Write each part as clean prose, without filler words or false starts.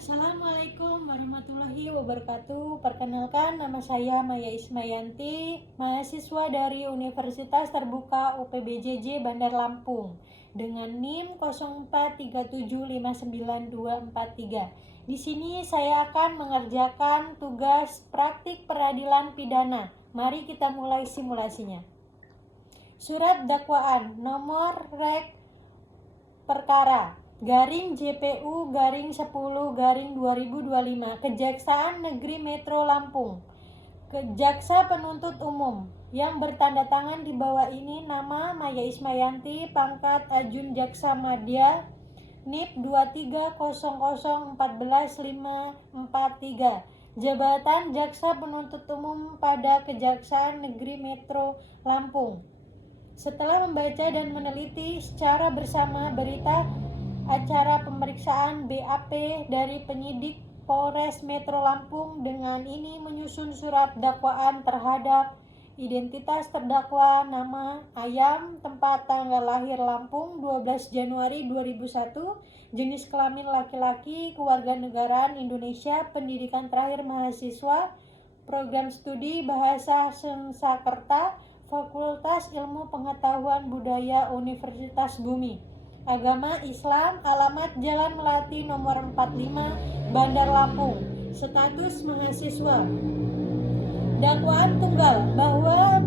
Assalamualaikum warahmatullahi wabarakatuh. Perkenalkan, nama saya Maya Ismayanti, mahasiswa dari Universitas Terbuka UPBJJ Bandar Lampung dengan NIM 0437599243. Di sini saya akan mengerjakan tugas praktik peradilan pidana. Mari kita mulai simulasinya. Surat dakwaan nomor rek perkara garing JPU garing 10 garing 2025 Kejaksaan Negeri Metro Lampung. Jaksa penuntut umum yang bertanda tangan di bawah ini nama Maya Ismayanti, pangkat Ajun Jaksa Madya, NIP 230014543. Jabatan Jaksa Penuntut Umum pada Kejaksaan Negeri Metro Lampung. Setelah membaca dan meneliti secara bersama berita acara pemeriksaan BAP dari penyidik Polres Metro Lampung, dengan ini menyusun surat dakwaan terhadap identitas terdakwa, nama Ayam, tempat tanggal lahir Lampung 12 Januari 2001, jenis kelamin laki-laki, kewarganegaraan Indonesia, pendidikan terakhir mahasiswa, program studi Bahasa Sanskerta, Fakultas Ilmu Pengetahuan Budaya Universitas Bumi, agama Islam, alamat Jalan Melati nomor 45 Bandar Lampung, status mahasiswa. Dakwaan tunggal bahwa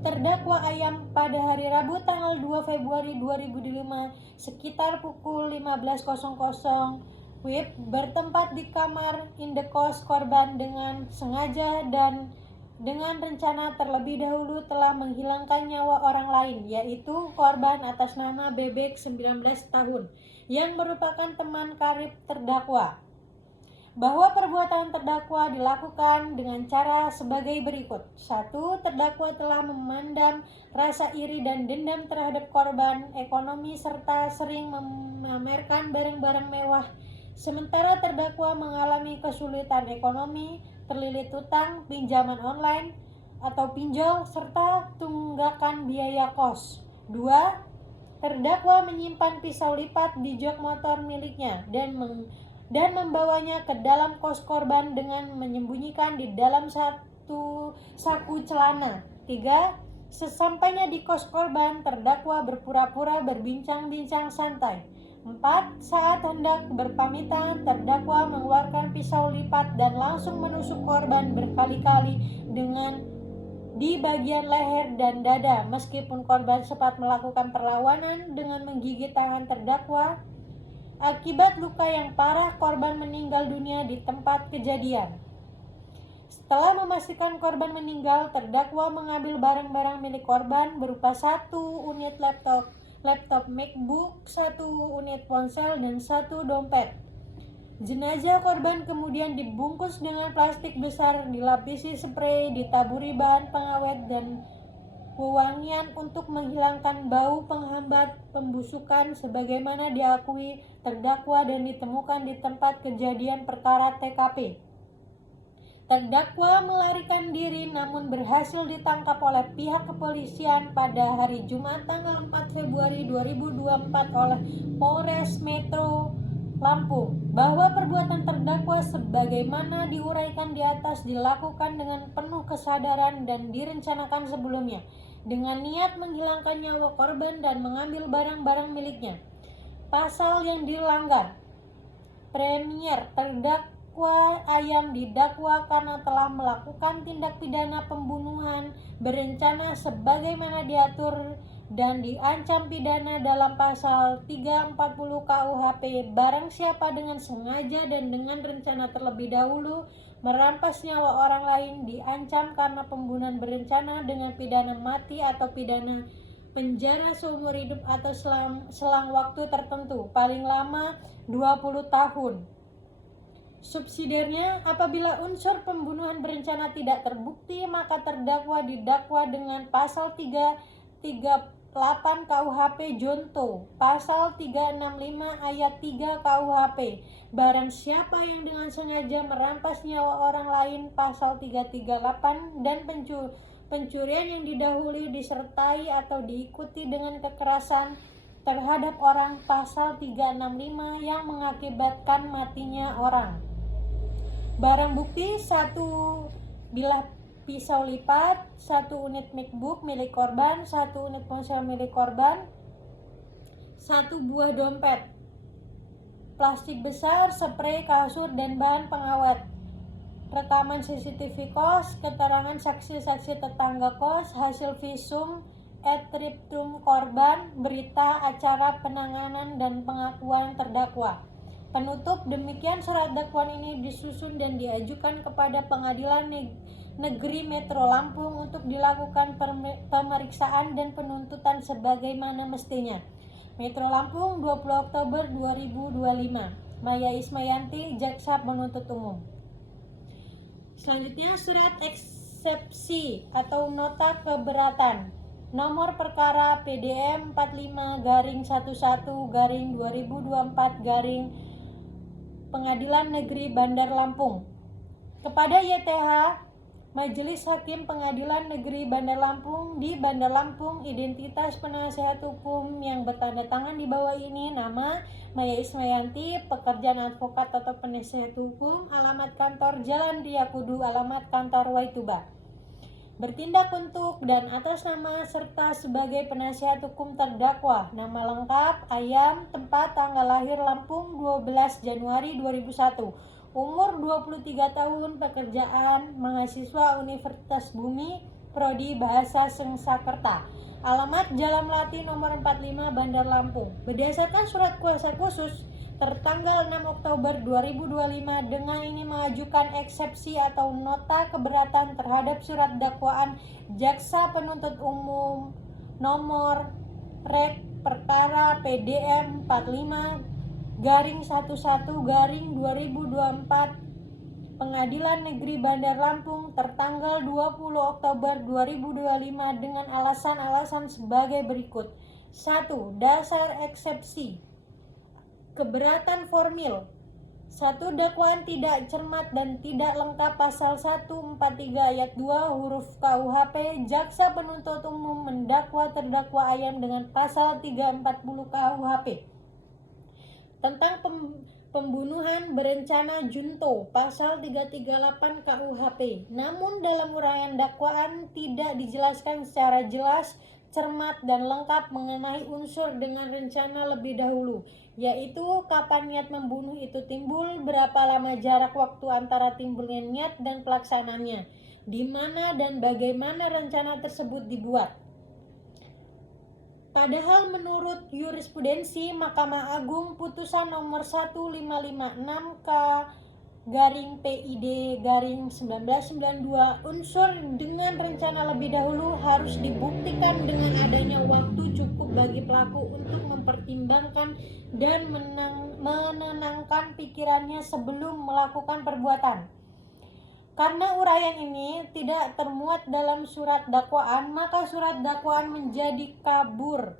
terdakwa Ayam pada hari Rabu tanggal 2 Februari 2005 sekitar pukul 15.00 WIB bertempat di kamar indekos korban dengan sengaja dan dengan rencana terlebih dahulu telah menghilangkan nyawa orang lain, yaitu korban atas nama Bebek 19 tahun yang merupakan teman karib terdakwa. Bahwa perbuatan terdakwa dilakukan dengan cara sebagai berikut. 1. Terdakwa telah memendam rasa iri dan dendam terhadap korban ekonomi serta sering memamerkan barang-barang mewah, sementara terdakwa mengalami kesulitan ekonomi, terlilit hutang, pinjaman online atau pinjol, serta tunggakan biaya kos. 2. Terdakwa menyimpan pisau lipat di jok motor miliknya dan membawanya ke dalam kos korban dengan menyembunyikan di dalam satu saku celana. 3. Sesampainya di kos korban, terdakwa berpura-pura berbincang-bincang santai. 4. Saat hendak berpamitan, terdakwa mengeluarkan pisau lipat dan langsung menusuk korban berkali-kali dengan di bagian leher dan dada, meskipun korban sempat melakukan perlawanan dengan menggigit tangan terdakwa. Akibat luka yang parah, korban meninggal dunia di tempat kejadian. Setelah memastikan korban meninggal, terdakwa mengambil barang-barang milik korban berupa 1 unit laptop MacBook, 1 unit ponsel, dan 1 dompet. Jenazah korban kemudian dibungkus dengan plastik besar, dilapisi sprei, ditaburi bahan pengawet dan wewangian untuk menghilangkan bau penghambat pembusukan sebagaimana diakui terdakwa dan ditemukan di tempat kejadian perkara TKP. Terdakwa melarikan diri namun berhasil ditangkap oleh pihak kepolisian pada hari Jumat tanggal 4 Februari 2024 oleh Polres Metro Lampung. Bahwa perbuatan terdakwa sebagaimana diuraikan di atas dilakukan dengan penuh kesadaran dan direncanakan sebelumnya dengan niat menghilangkan nyawa korban dan mengambil barang-barang miliknya. Pasal yang dilanggar. Premier, terdakwa Ayam didakwa karena telah melakukan tindak pidana pembunuhan berencana sebagaimana diatur dan diancam pidana dalam pasal 340 KUHP. Barang siapa dengan sengaja dan dengan rencana terlebih dahulu merampas nyawa orang lain diancam karena pembunuhan berencana dengan pidana mati atau pidana penjara seumur hidup atau selang waktu tertentu, paling lama 20 tahun. Subsidiarnya, apabila unsur pembunuhan berencana tidak terbukti, maka terdakwa didakwa dengan pasal 338 KUHP Jonto, pasal 365 ayat 3 KUHP, barang siapa yang dengan sengaja merampas nyawa orang lain, pasal 338, dan pencurian yang didahului, disertai atau diikuti dengan kekerasan, terhadap orang pasal 365 yang mengakibatkan matinya orang. Barang bukti 1 bilah pisau lipat, 1 unit MacBook milik korban, 1 unit ponsel milik korban, 1 buah dompet plastik besar, spray, kasur, dan bahan pengawet. Rekaman CCTV kos, keterangan saksi-saksi tetangga kos, hasil visum et repertum korban, berita acara penanganan dan pengakuan terdakwa. Penutup, demikian surat dakwaan ini disusun dan diajukan kepada Pengadilan Negeri Metro Lampung untuk dilakukan pemeriksaan dan penuntutan sebagaimana mestinya. Metro Lampung, 20 Oktober 2025. Maya Ismayanti, Jaksa Penuntut Umum. Selanjutnya, surat eksepsi atau nota keberatan. Nomor perkara PDM 45-11-2024 Pengadilan Negeri Bandar Lampung. Kepada YTH, Majelis Hakim Pengadilan Negeri Bandar Lampung di Bandar Lampung, identitas penasehat hukum yang bertanda tangan di bawah ini, nama Maya Ismayanti, pekerjaan advokat atau penasehat hukum, alamat kantor Jalan Ria Kudu, alamat kantor Waituba. Bertindak untuk dan atas nama serta sebagai penasehat hukum terdakwa, nama lengkap Ayam, tempat tanggal lahir Lampung 12 Januari 2001. Umur 23 tahun, pekerjaan mahasiswa Universitas Bumi, Prodi Bahasa Sengsakerta. Alamat Jalan Melati nomor 45 Bandar Lampung. Berdasarkan surat kuasa khusus tertanggal 6 Oktober 2025, dengan ini mengajukan eksepsi atau nota keberatan terhadap surat dakwaan Jaksa Penuntut Umum nomor Rek perkara PDM 45-11-2024 Pengadilan Negeri Bandar Lampung tertanggal 20 Oktober 2025 dengan alasan-alasan sebagai berikut. 1. Dasar eksepsi. Keberatan formil. 1. Dakwaan tidak cermat dan tidak lengkap pasal 143 ayat 2 huruf KUHP. Jaksa Penuntut Umum mendakwa terdakwa Ayam dengan pasal 340 KUHP tentang pembunuhan berencana junto, pasal 338 KUHP. Namun dalam uraian dakwaan tidak dijelaskan secara jelas, cermat, dan lengkap mengenai unsur dengan rencana lebih dahulu, yaitu kapan niat membunuh itu timbul, berapa lama jarak waktu antara timbulnya niat dan pelaksanaannya, di mana dan bagaimana rencana tersebut dibuat. Padahal menurut jurisprudensi Mahkamah Agung putusan nomor 15-PID-PID-1992, unsur dengan rencana lebih dahulu harus dibuktikan dengan adanya waktu cukup bagi pelaku untuk mempertimbangkan dan menenangkan pikirannya sebelum melakukan perbuatan. Karena uraian ini tidak termuat dalam surat dakwaan, maka surat dakwaan menjadi kabur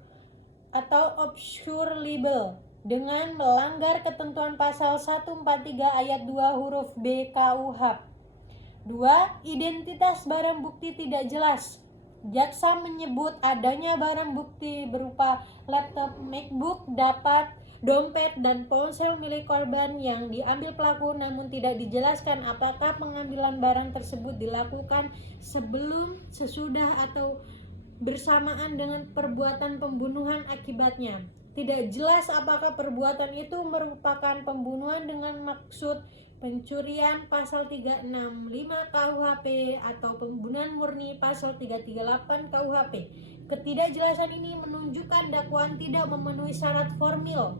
atau obscurable dengan melanggar ketentuan pasal 143 ayat 2 huruf B KUHP. 2. Identitas barang bukti tidak jelas. Jaksa menyebut adanya barang bukti berupa laptop MacBook, dompet dan ponsel milik korban yang diambil pelaku, namun tidak dijelaskan apakah pengambilan barang tersebut dilakukan sebelum, sesudah, atau bersamaan dengan perbuatan pembunuhan akibatnya. Tidak jelas apakah perbuatan itu merupakan pembunuhan dengan maksud pencurian pasal 365 KUHP atau pembunuhan murni pasal 338 KUHP. Ketidakjelasan ini menunjukkan dakwaan tidak memenuhi syarat formil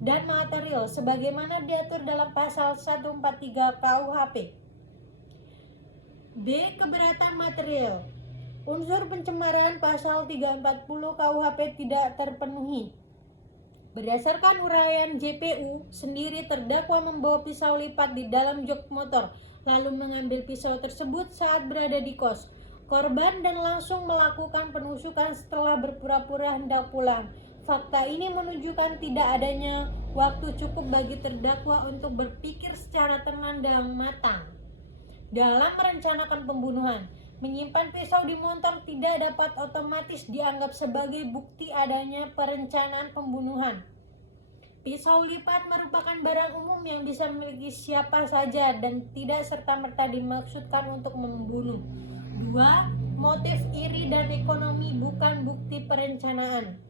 dan material sebagaimana diatur dalam pasal 143 KUHP. B. Keberatan material. Unsur pencemaran pasal 340 KUHP tidak terpenuhi. Berdasarkan uraian JPU sendiri, terdakwa membawa pisau lipat di dalam jok motor, lalu mengambil pisau tersebut saat berada di kos korban dan langsung melakukan penusukan setelah berpura-pura hendak pulang. Fakta ini menunjukkan tidak adanya waktu cukup bagi terdakwa untuk berpikir secara tenang dan matang dalam merencanakan pembunuhan. Menyimpan pisau di motor tidak dapat otomatis dianggap sebagai bukti adanya perencanaan pembunuhan. Pisau lipat merupakan barang umum yang bisa memiliki siapa saja dan tidak serta-merta dimaksudkan untuk membunuh. 2. Motif iri dan ekonomi bukan bukti perencanaan.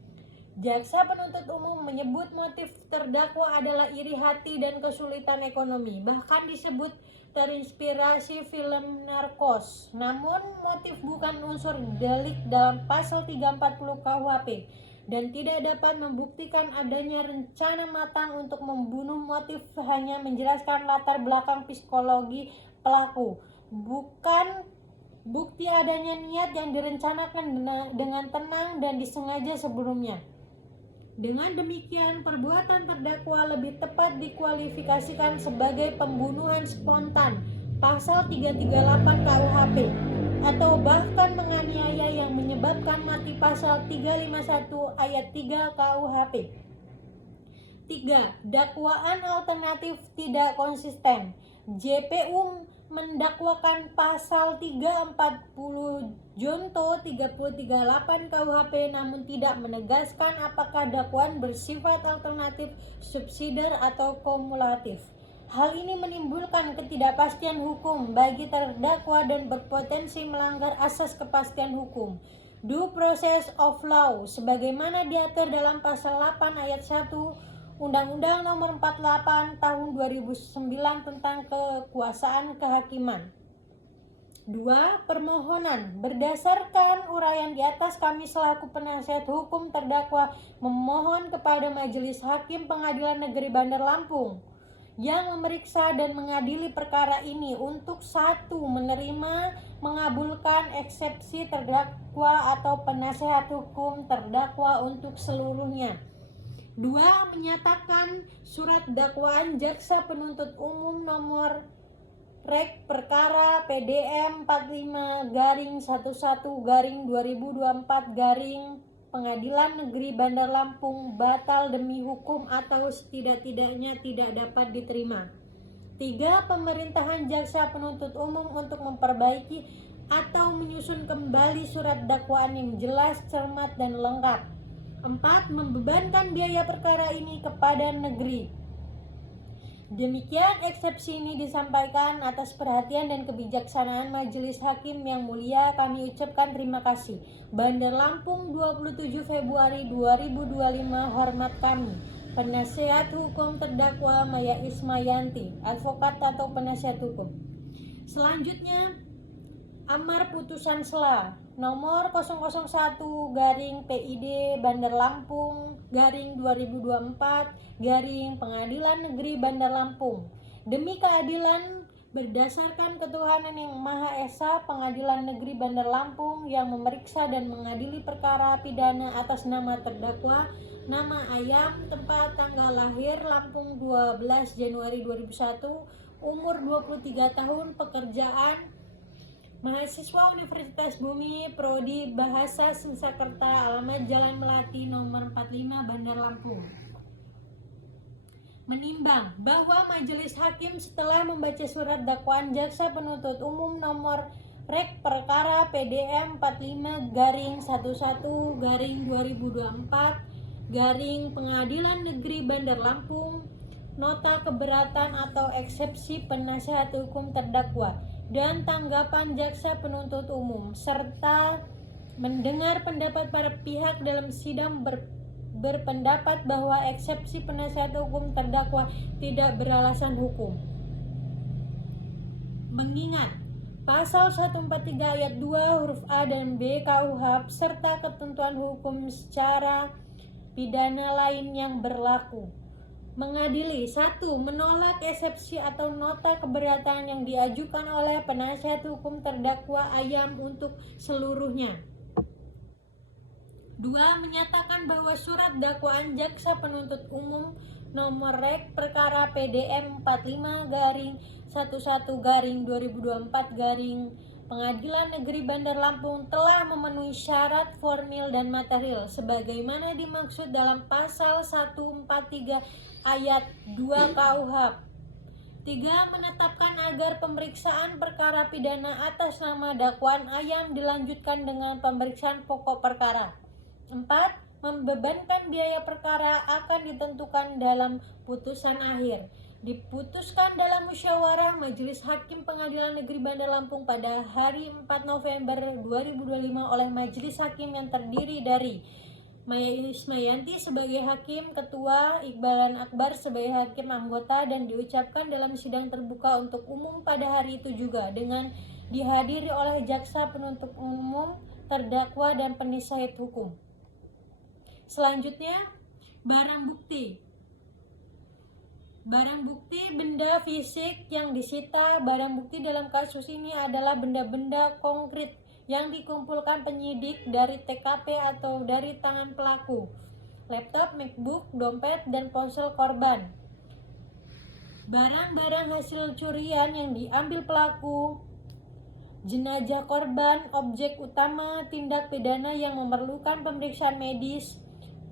Jaksa penuntut umum menyebut motif terdakwa adalah iri hati dan kesulitan ekonomi, bahkan disebut terinspirasi film Narcos. Namun motif bukan unsur delik dalam pasal 340 KUHP dan tidak dapat membuktikan adanya rencana matang untuk membunuh. Motif hanya menjelaskan latar belakang psikologi pelaku, bukan bukti adanya niat yang direncanakan dengan tenang dan disengaja sebelumnya. Dengan demikian, perbuatan terdakwa lebih tepat dikualifikasikan sebagai pembunuhan spontan pasal 338 KUHP atau bahkan menganiaya yang menyebabkan mati pasal 351 ayat 3 KUHP. 3. Dakwaan alternatif tidak konsisten. JPU mendakwakan pasal 340 Junto 338 KUHP namun tidak menegaskan apakah dakwaan bersifat alternatif, subsidiar atau kumulatif. Hal ini menimbulkan ketidakpastian hukum bagi terdakwa dan berpotensi melanggar asas kepastian hukum. Due process of law sebagaimana diatur dalam pasal 8 ayat 1 Undang-Undang Nomor 48 Tahun 2009 tentang kekuasaan kehakiman. 2. Permohonan. Berdasarkan uraian di atas, kami selaku penasihat hukum terdakwa memohon kepada Majelis Hakim Pengadilan Negeri Bandar Lampung yang memeriksa dan mengadili perkara ini untuk 1. Menerima, mengabulkan eksepsi terdakwa atau penasihat hukum terdakwa untuk seluruhnya. 2. Menyatakan surat dakwaan jaksa penuntut umum nomor Rek perkara PDM 45-11-2024 Pengadilan Negeri Bandar Lampung batal demi hukum atau setidak-tidaknya tidak dapat diterima. 3. Pemerintahan jaksa penuntut umum untuk memperbaiki atau menyusun kembali surat dakwaan yang jelas, cermat, dan lengkap. 4. Membebankan biaya perkara ini kepada negeri. Demikian eksepsi ini disampaikan atas perhatian dan kebijaksanaan Majelis Hakim yang mulia. Kami ucapkan terima kasih. Bandar Lampung 27 Februari 2025. Hormat kami, Penasihat Hukum terdakwa Maya Ismayanti, advokat atau penasihat hukum. Selanjutnya, amar putusan sela nomor 001/PID Bandar Lampung /2024 Pengadilan Negeri Bandar Lampung. Demi keadilan berdasarkan ketuhanan yang Maha Esa, Pengadilan Negeri Bandar Lampung yang memeriksa dan mengadili perkara pidana atas nama terdakwa, nama ayam, tempat, tanggal lahir Lampung 12 Januari 2001, umur 23 tahun, pekerjaan mahasiswa Universitas Bumi, Prodi Bahasa Sanskerta, alamat Jalan Melati nomor 45 Bandar Lampung. Menimbang bahwa Majelis Hakim setelah membaca surat dakwaan jaksa penuntut umum nomor Rek perkara PDM 45-11-2024 Pengadilan Negeri Bandar Lampung, nota keberatan atau eksepsi penasihat hukum terdakwa dan tanggapan jaksa penuntut umum, serta mendengar pendapat para pihak dalam sidang berpendapat bahwa eksepsi penasihat hukum terdakwa tidak beralasan hukum. Mengingat pasal 143 ayat 2 huruf A dan B KUHP serta ketentuan hukum secara pidana lain yang berlaku. Mengadili 1. Menolak eksepsi atau nota keberatan yang diajukan oleh penasihat hukum terdakwa ayam untuk seluruhnya. 2. Menyatakan bahwa surat dakwaan jaksa penuntut umum nomor Rek perkara PDM 45-11-2024 Pengadilan Negeri Bandar Lampung telah memenuhi syarat formil dan material sebagaimana dimaksud dalam pasal 143 ayat 2 KUHP. 3. Menetapkan agar pemeriksaan perkara pidana atas nama dakwaan Ayam dilanjutkan dengan pemeriksaan pokok perkara. 4. Membebankan biaya perkara akan ditentukan dalam putusan akhir. Diputuskan dalam musyawarah Majelis Hakim Pengadilan Negeri Bandar Lampung pada hari 4 November 2025 oleh Majelis Hakim yang terdiri dari Maya Ismayanti sebagai hakim ketua, Iqbalan Akbar sebagai hakim anggota, dan diucapkan dalam sidang terbuka untuk umum pada hari itu juga dengan dihadiri oleh jaksa penuntut umum, terdakwa, dan penasihat hukum. Selanjutnya, barang bukti. Barang bukti benda fisik yang disita. Barang bukti dalam kasus ini adalah benda-benda konkret yang dikumpulkan penyidik dari TKP atau dari tangan pelaku. Laptop, MacBook, dompet, dan ponsel korban. Barang-barang hasil curian yang diambil pelaku. Jenazah korban, objek utama tindak pidana yang memerlukan pemeriksaan medis.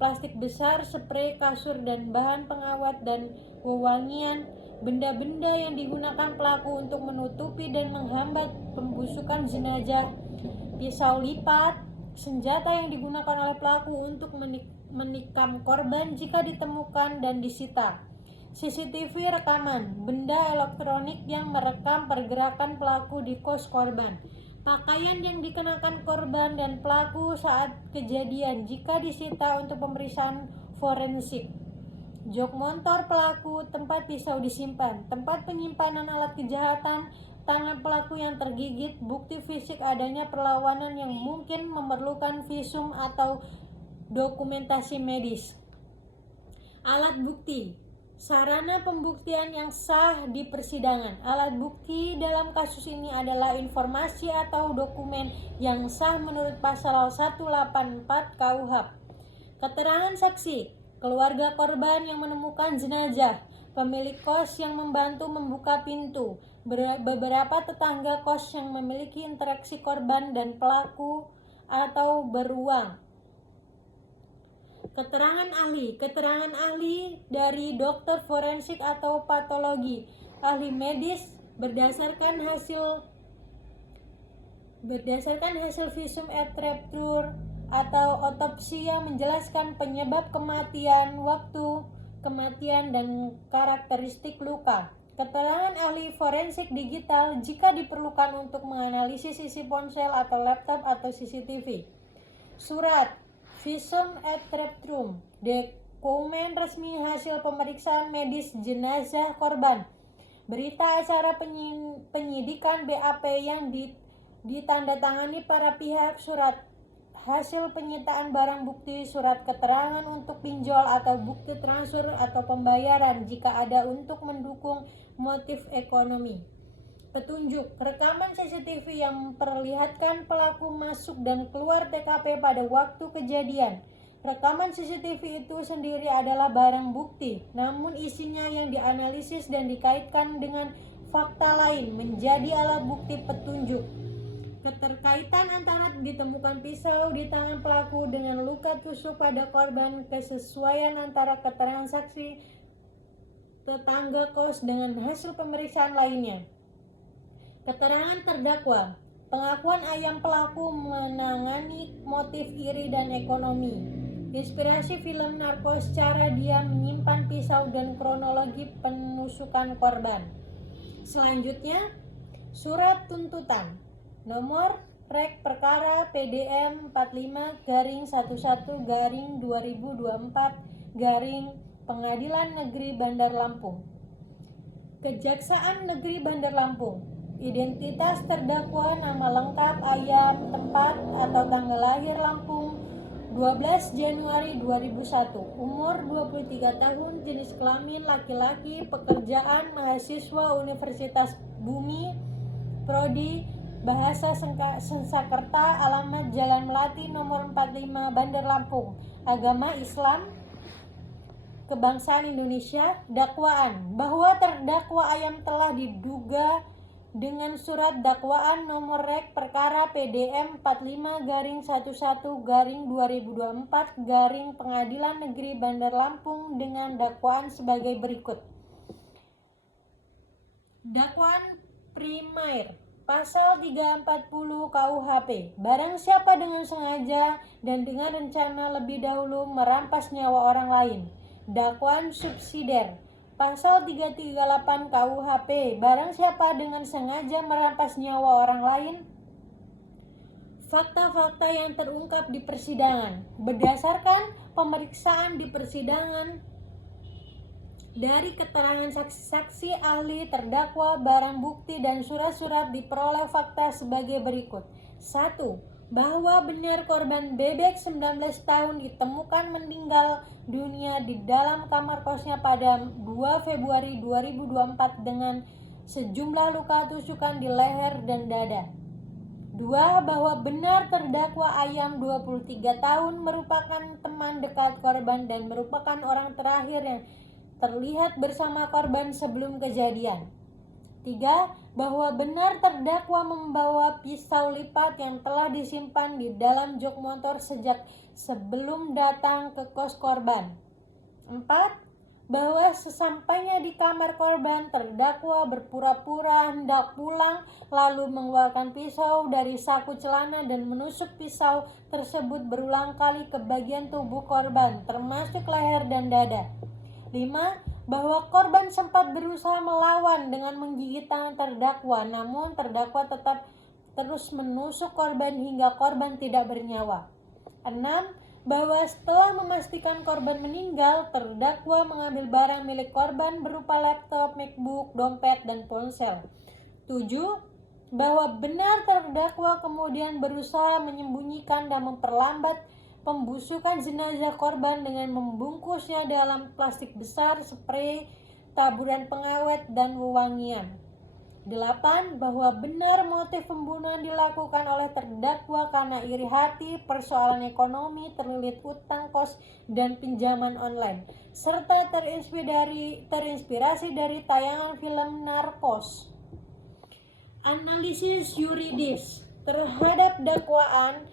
Plastik besar, spray, kasur, dan bahan pengawet dan wewangian. Benda-benda yang digunakan pelaku untuk menutupi dan menghambat pembusukan jenazah. Pisau lipat, senjata yang digunakan oleh pelaku untuk menikam korban jika ditemukan dan disita. CCTV rekaman, benda elektronik yang merekam pergerakan pelaku di kos korban. Pakaian yang dikenakan korban dan pelaku saat kejadian jika disita untuk pemeriksaan forensik. Jok motor pelaku, tempat pisau disimpan, tempat penyimpanan alat kejahatan, tangan pelaku yang tergigit, bukti fisik adanya perlawanan yang mungkin memerlukan visum atau dokumentasi medis. Alat bukti, sarana pembuktian yang sah di persidangan. Alat bukti dalam kasus ini adalah informasi atau dokumen yang sah menurut pasal 184 KUHP. Keterangan saksi, keluarga korban yang menemukan jenazah, pemilik kos yang membantu membuka pintu, beberapa tetangga kos yang memiliki interaksi korban dan pelaku atau beruang. Keterangan ahli dari dokter forensik atau patologi, ahli medis berdasarkan hasil visum et repertur atau otopsi yang menjelaskan penyebab kematian, waktu kematian, dan karakteristik luka. Keterangan ahli forensik digital jika diperlukan untuk menganalisis isi ponsel atau laptop atau CCTV. Surat visum et repertum, dokumen resmi hasil pemeriksaan medis jenazah korban. Berita acara penyidikan BAP yang ditandatangani para pihak, surat hasil penyitaan barang bukti, surat keterangan untuk pinjol atau bukti transfer atau pembayaran jika ada untuk mendukung motif ekonomi. Petunjuk, rekaman CCTV yang memperlihatkan pelaku masuk dan keluar TKP pada waktu kejadian. Rekaman CCTV itu sendiri adalah barang bukti, namun isinya yang dianalisis dan dikaitkan dengan fakta lain menjadi alat bukti petunjuk. Keterkaitan antara ditemukan pisau di tangan pelaku dengan luka tusuk pada korban, kesesuaian antara keterangan saksi, tetangga kos dengan hasil pemeriksaan lainnya. Keterangan terdakwa, pengakuan Ayam pelaku menangani motif iri dan ekonomi. Inspirasi film Narkos, cara dia menyimpan pisau, dan kronologi penusukan korban. Selanjutnya, surat tuntutan. Nomor Rek Perkara PDM 45-11-2024 Pengadilan Negeri Bandar Lampung. Kejaksaan Negeri Bandar Lampung. Identitas terdakwa, nama lengkap Ayam, tempat atau tanggal lahir Lampung 12 Januari 2001, umur 23 tahun, jenis kelamin laki-laki, pekerjaan mahasiswa Universitas Bumi, prodi Bahasa Sanskerta, alamat Jalan Melati nomor 45 Bandar Lampung, agama Islam, kebangsaan Indonesia. Dakwaan, bahwa terdakwa Ayam telah diduga dengan surat dakwaan nomor Rek Perkara PDM 45-11-2024 Pengadilan Negeri Bandar Lampung dengan dakwaan sebagai berikut. Dakwaan primer Pasal 340 KUHP. Barang siapa dengan sengaja dan dengan rencana lebih dahulu merampas nyawa orang lain. Dakwaan subsidiar Pasal 338 KUHP. Barang siapa dengan sengaja merampas nyawa orang lain. Fakta-fakta yang terungkap di persidangan. Berdasarkan pemeriksaan di persidangan, dari keterangan saksi-saksi, ahli, terdakwa, barang bukti, dan surat-surat diperoleh fakta sebagai berikut. 1. Bahwa benar korban Bebek 19 tahun ditemukan meninggal dunia di dalam kamar kosnya pada 2 Februari 2024 dengan sejumlah luka tusukan di leher dan dada. 2. Bahwa benar terdakwa Ayam 23 tahun merupakan teman dekat korban dan merupakan orang terakhir yang terlihat bersama korban sebelum kejadian. 3. Bahwa benar terdakwa membawa pisau lipat yang telah disimpan di dalam jok motor sejak sebelum datang ke kos korban. 4. Bahwa sesampainya di kamar korban, terdakwa berpura-pura hendak pulang lalu mengeluarkan pisau dari saku celana dan menusuk pisau tersebut berulang kali ke bagian tubuh korban, termasuk leher dan dada. 5. Bahwa korban sempat berusaha melawan dengan menggigit tangan terdakwa, namun terdakwa tetap terus menusuk korban hingga korban tidak bernyawa. 6. Bahwa setelah memastikan korban meninggal, terdakwa mengambil barang milik korban berupa laptop, MacBook, dompet, dan ponsel. 7. Bahwa benar terdakwa kemudian berusaha menyembunyikan dan memperlambat pembusukan jenazah korban dengan membungkusnya dalam plastik besar, spray, taburan pengawet, dan wewangian. 8. Bahwa benar motif pembunuhan dilakukan oleh terdakwa karena iri hati, persoalan ekonomi, terlilit utang kos, dan pinjaman online, serta terinspirasi dari tayangan film Narcos. Analisis yuridis terhadap dakwaan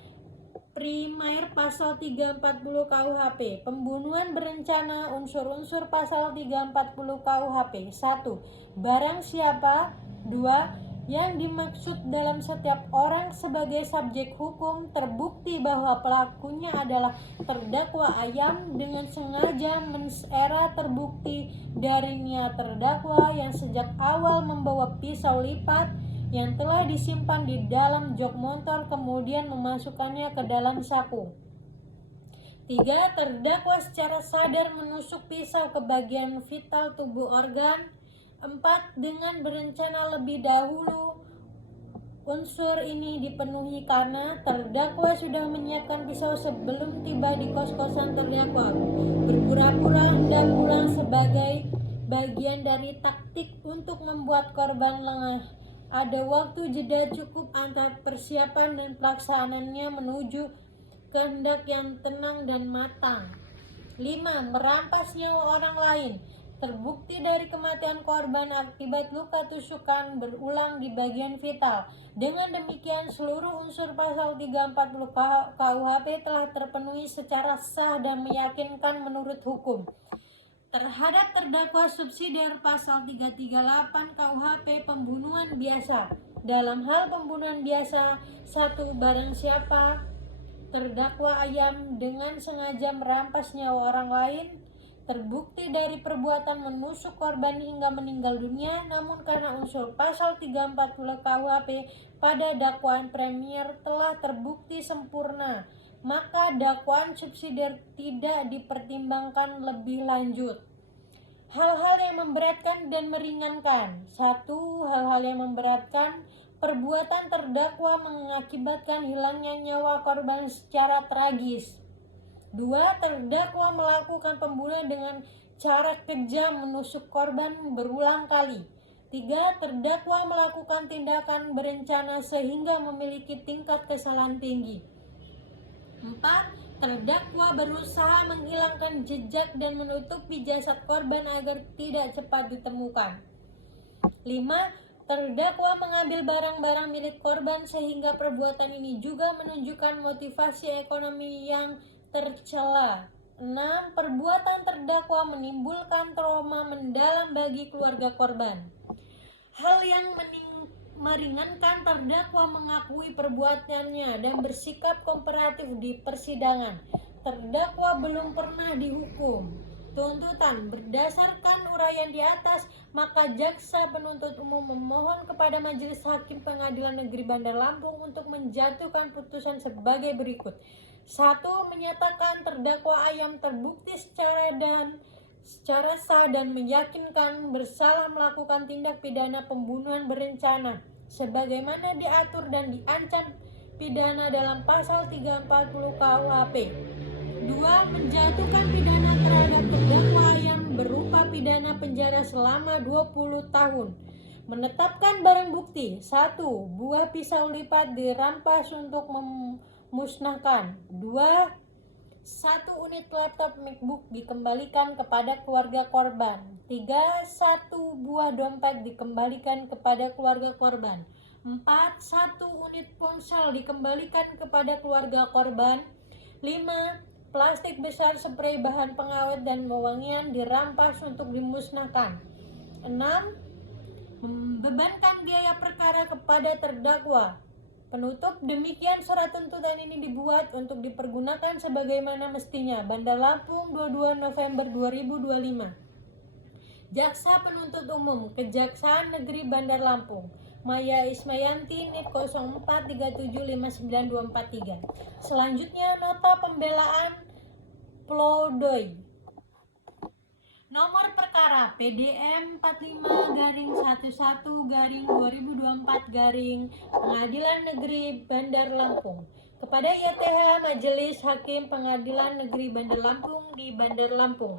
primer pasal 340 KUHP. Pembunuhan berencana, unsur-unsur pasal 340 KUHP. 1. Barang siapa. 2. Yang dimaksud dalam setiap orang sebagai subjek hukum, terbukti bahwa pelakunya adalah terdakwa Ayam dengan sengaja mensera terbukti dari niat terdakwa yang sejak awal membawa pisau lipat yang telah disimpan di dalam jok motor kemudian memasukkannya ke dalam saku. 3. Terdakwa secara sadar menusuk pisau ke bagian vital tubuh organ. 4. Dengan berencana lebih dahulu. Unsur ini dipenuhi karena terdakwa sudah menyiapkan pisau sebelum tiba di kos-kosan terdakwa. Berpura-pura hendak pulang sebagai bagian dari taktik untuk membuat korban lengah. Ada waktu jeda cukup antara persiapan dan pelaksanaannya menuju kehendak yang tenang dan matang. 5. Merampas nyawa orang lain. Terbukti dari kematian korban akibat luka tusukan berulang di bagian vital. Dengan demikian, seluruh unsur pasal 340 KUHP telah terpenuhi secara sah dan meyakinkan menurut hukum. Terhadap terdakwa subsidiar pasal 338 KUHP pembunuhan biasa. Dalam hal pembunuhan biasa, 1. Barang siapa terdakwa Ayam dengan sengaja merampas nyawa orang lain, terbukti dari perbuatan menusuk korban hingga meninggal dunia, namun karena unsur pasal 340 KUHP pada dakwaan premier telah terbukti sempurna, maka dakwaan subsidiar tidak dipertimbangkan lebih lanjut. Hal-hal yang memberatkan dan meringankan. 1. Hal-hal yang memberatkan. Perbuatan terdakwa mengakibatkan hilangnya nyawa korban secara tragis. 2. Terdakwa melakukan pembunuhan dengan cara kejam menusuk korban berulang kali. 3. Terdakwa melakukan tindakan berencana sehingga memiliki tingkat kesalahan tinggi. 4. Terdakwa berusaha menghilangkan jejak dan menutupi jasad korban agar tidak cepat ditemukan. 5. Terdakwa mengambil barang-barang milik korban sehingga perbuatan ini juga menunjukkan motivasi ekonomi yang tercela. 6. Perbuatan terdakwa menimbulkan trauma mendalam bagi keluarga korban. Hal yang meringankan terdakwa mengakui perbuatannya dan bersikap kooperatif di persidangan. Terdakwa belum pernah dihukum. Tuntutan berdasarkan uraian di atas, maka jaksa penuntut umum memohon kepada Majelis Hakim Pengadilan Negeri Bandar Lampung untuk menjatuhkan putusan sebagai berikut. 1. Menyatakan terdakwa Ayam terbukti secara sah dan meyakinkan bersalah melakukan tindak pidana pembunuhan berencana sebagaimana diatur dan diancam pidana dalam pasal 340 KUHP. 2. Menjatuhkan pidana terhadap terdakwa Ayam berupa pidana penjara selama 20 tahun. Menetapkan barang bukti. 1. Buah pisau lipat dirampas untuk memusnahkan. 2. 1 unit laptop MacBook dikembalikan kepada keluarga korban. 3. 1 buah dompet dikembalikan kepada keluarga korban. 4. 1 unit ponsel dikembalikan kepada keluarga korban. 5. Plastik besar sprei bahan pengawet dan wewangian dirampas untuk dimusnahkan. 6. Membebankan biaya perkara kepada terdakwa. Penutup, demikian surat tuntutan ini dibuat untuk dipergunakan sebagaimana mestinya. Bandar Lampung, 22 November 2025. Jaksa Penuntut Umum, Kejaksaan Negeri Bandar Lampung. Maya Ismayanti, NIP 04375923. Selanjutnya, nota pembelaan pledoi. Nomor perkara PDM 45-11-2024 Pengadilan Negeri Bandar Lampung kepada YTH Majelis Hakim Pengadilan Negeri Bandar Lampung di Bandar Lampung.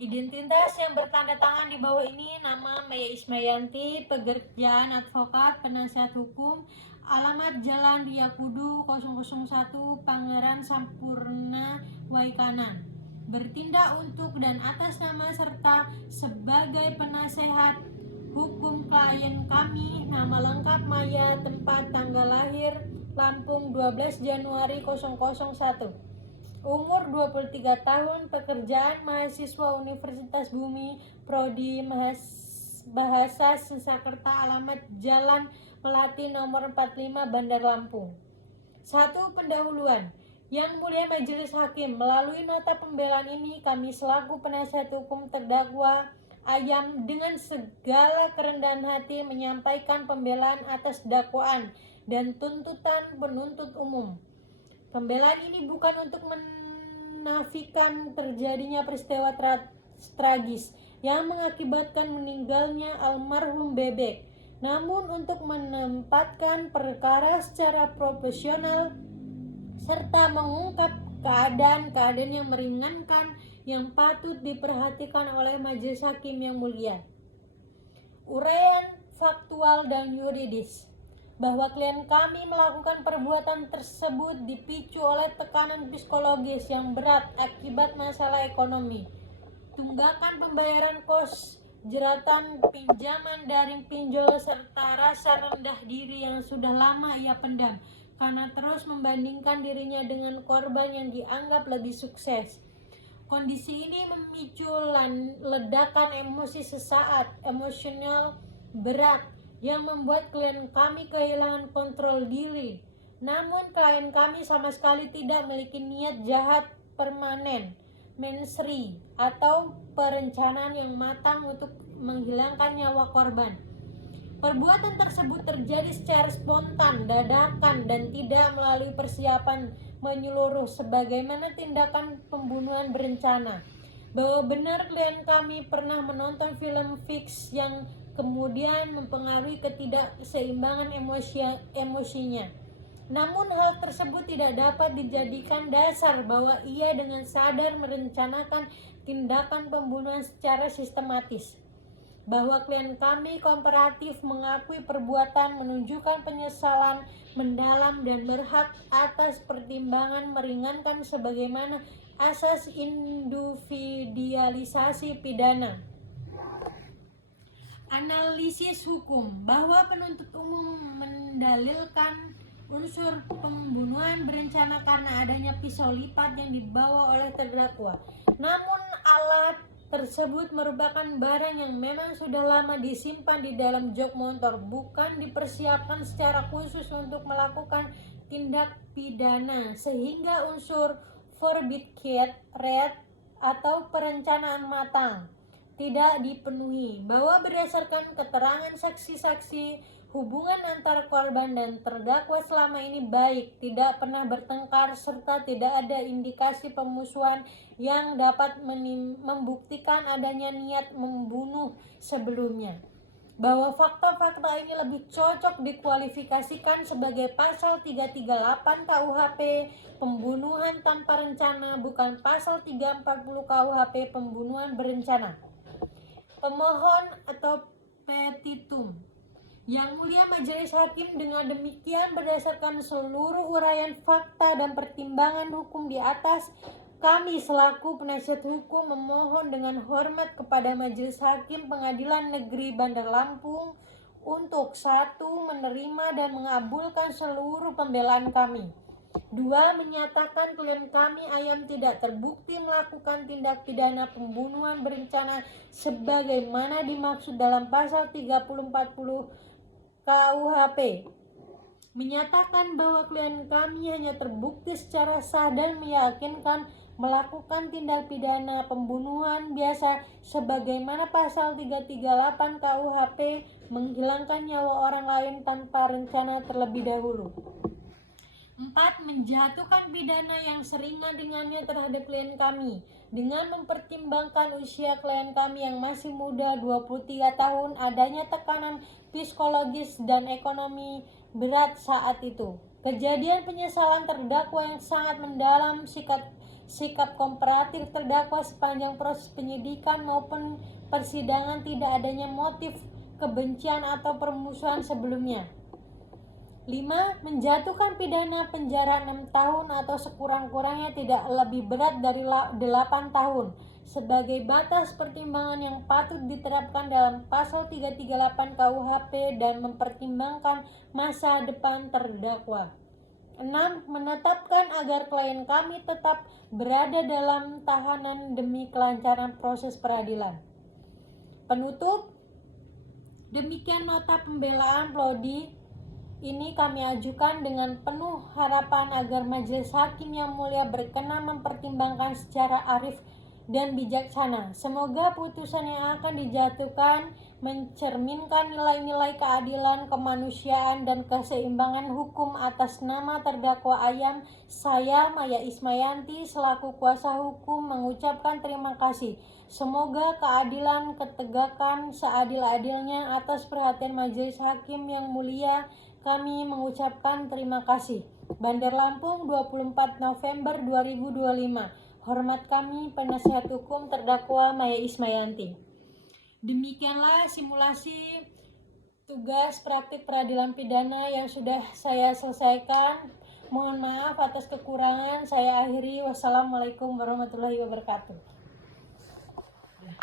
Identitas yang bertanda tangan di bawah ini: nama Maya Ismayanti, pekerjaan advokat, penasihat hukum, alamat Jalan Diakudu 001 Pangeran Sampurna Waikanan. Bertindak untuk dan atas nama serta sebagai penasehat hukum klien kami. Nama lengkap Maya, tempat tanggal lahir Lampung 12 Januari 001. Umur 23 tahun, pekerjaan mahasiswa Universitas Bumi, prodi Bahasa Sanskerta, alamat Jalan Melati nomor 45 Bandar Lampung. 1. Pendahuluan. Yang mulia Majelis Hakim, melalui nota pembelaan ini kami selaku penasihat hukum terdakwa Ayam dengan segala kerendahan hati menyampaikan pembelaan atas dakwaan dan tuntutan penuntut umum. Pembelaan ini bukan untuk menafikan terjadinya peristiwa tragis yang mengakibatkan meninggalnya almarhum Bebek, namun untuk menempatkan perkara secara profesional serta mengungkap keadaan-keadaan yang meringankan yang patut diperhatikan oleh Majelis Hakim yang mulia. Uraian faktual dan yuridis bahwa klien kami melakukan perbuatan tersebut dipicu oleh tekanan psikologis yang berat akibat masalah ekonomi, tunggakan pembayaran kos, jeratan pinjaman daring pinjol, serta rasa rendah diri yang sudah lama ia pendam karena terus membandingkan dirinya dengan korban yang dianggap lebih sukses. Kondisi ini memicu ledakan emosi sesaat, emosional berat, yang membuat klien kami kehilangan kontrol diri. Namun klien kami sama sekali tidak memiliki niat jahat permanen, mensri, atau perencanaan yang matang untuk menghilangkan nyawa korban. Perbuatan tersebut terjadi secara spontan, dadakan, dan tidak melalui persiapan menyeluruh sebagaimana tindakan pembunuhan berencana. Bahwa benar klien kami pernah menonton film fix yang kemudian mempengaruhi ketidakseimbangan emosinya. Namun hal tersebut tidak dapat dijadikan dasar bahwa ia dengan sadar merencanakan tindakan pembunuhan secara sistematis. Bahwa klien kami kooperatif mengakui perbuatan, menunjukkan penyesalan mendalam dan berhak atas pertimbangan meringankan sebagaimana asas individualisasi pidana. Analisis hukum bahwa penuntut umum mendalilkan unsur pembunuhan berencana karena adanya pisau lipat yang dibawa oleh terdakwa. Namun alat tersebut merupakan barang yang memang sudah lama disimpan di dalam jok motor, bukan dipersiapkan secara khusus untuk melakukan tindak pidana, sehingga unsur fabricated atau perencanaan matang tidak dipenuhi. Bahwa berdasarkan keterangan saksi-saksi, hubungan antara korban dan terdakwa selama ini baik, tidak pernah bertengkar, serta tidak ada indikasi pemusuhan yang dapat membuktikan adanya niat membunuh sebelumnya. Bahwa fakta-fakta ini lebih cocok dikualifikasikan sebagai pasal 338 KUHP pembunuhan tanpa rencana, bukan pasal 340 KUHP pembunuhan berencana. Pemohon atau petitum. Yang Mulia Majelis Hakim, dengan demikian berdasarkan seluruh uraian fakta dan pertimbangan hukum di atas, kami selaku penasihat hukum memohon dengan hormat kepada Majelis Hakim Pengadilan Negeri Bandar Lampung untuk 1. Menerima dan mengabulkan seluruh pembelaan kami. 2. Menyatakan klien kami Ayam tidak terbukti melakukan tindak pidana pembunuhan berencana sebagaimana dimaksud dalam pasal 3040 KUHP. Menyatakan bahwa klien kami hanya terbukti secara sah dan meyakinkan melakukan tindak pidana pembunuhan biasa sebagaimana pasal 338 KUHP, menghilangkan nyawa orang lain tanpa rencana terlebih dahulu. 4. Menjatuhkan pidana yang seringan-ringannya terhadap klien kami dengan mempertimbangkan usia klien kami yang masih muda 23 tahun, adanya tekanan psikologis dan ekonomi berat saat itu, kejadian penyesalan terdakwa yang sangat mendalam, sikap kooperatif terdakwa sepanjang proses penyidikan maupun persidangan, tidak adanya motif kebencian atau permusuhan sebelumnya. 5. Menjatuhkan pidana penjara 6 tahun atau sekurang-kurangnya tidak lebih berat dari 8 tahun sebagai batas pertimbangan yang patut diterapkan dalam pasal 338 KUHP dan mempertimbangkan masa depan terdakwa. 6. Menetapkan agar klien kami tetap berada dalam tahanan demi kelancaran proses peradilan. Penutup, demikian nota pembelaan Plodi. Ini kami ajukan dengan penuh harapan agar Majelis Hakim yang mulia berkenan mempertimbangkan secara arif dan bijaksana. Semoga putusan yang akan dijatuhkan mencerminkan nilai-nilai keadilan, kemanusiaan, dan keseimbangan hukum. Atas nama terdakwa Ayam, saya Maya Ismayanti selaku kuasa hukum mengucapkan terima kasih. Semoga keadilan ketegakkan seadil-adilnya. Atas perhatian Majelis Hakim yang mulia, kami mengucapkan terima kasih. Bandar Lampung, 24 November 2025. Hormat kami, penasihat hukum terdakwa Maya Ismayanti. Demikianlah simulasi tugas praktik peradilan pidana yang sudah saya selesaikan. Mohon maaf atas kekurangan. Saya akhiri. Wassalamualaikum warahmatullahi wabarakatuh.